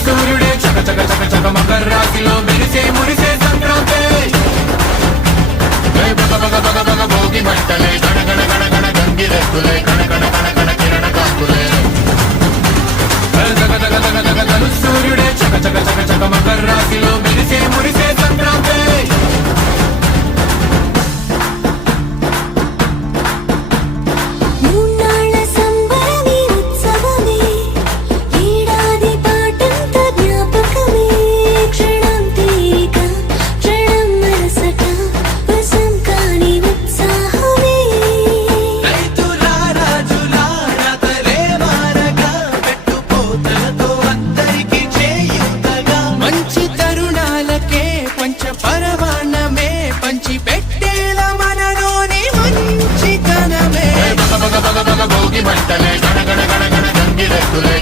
సూర్యుడే చక చక చక చక మకర రాశిలో మెరిసే మురిసే సంక్రాంతి బగ బగ బగ బగ భోగి మంటలే గణ గణ గణ గణ గంగిరెద్దులే కణ కణ కణ కణ కిరణ కాంతులే దగ దగ దగ దగ దగ సూర్యుడే చక చక చక చక మకర రాశిలో మెరిసే మురిసే సంక్రాంతి భోగి మంటలే గణ గణ గణ గణ గంగిరెద్దులే